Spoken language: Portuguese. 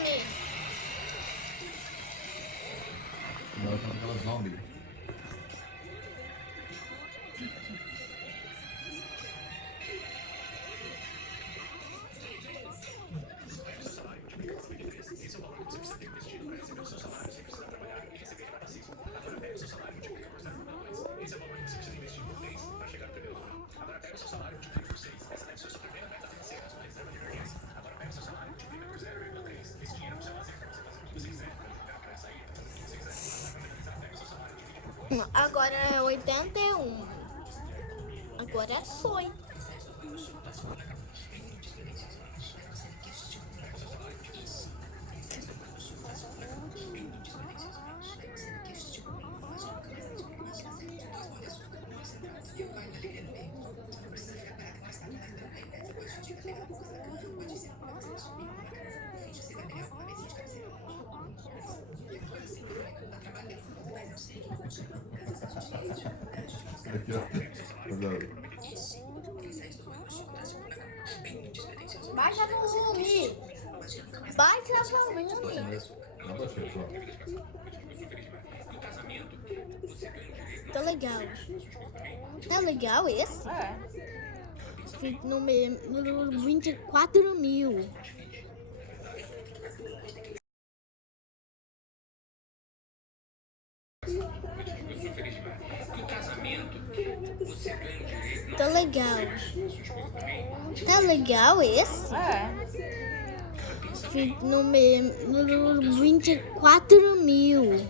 fome. Ela tá naquela zombie. Agora é 81. Agora foi. Aqui, ó. Cuidado. Baixa no volume. Baixa no volume. Não baixei, só. Tá legal. Tá legal esse? É. Número 24.000. Tá legal. Tá legal esse? É. Número 24.000.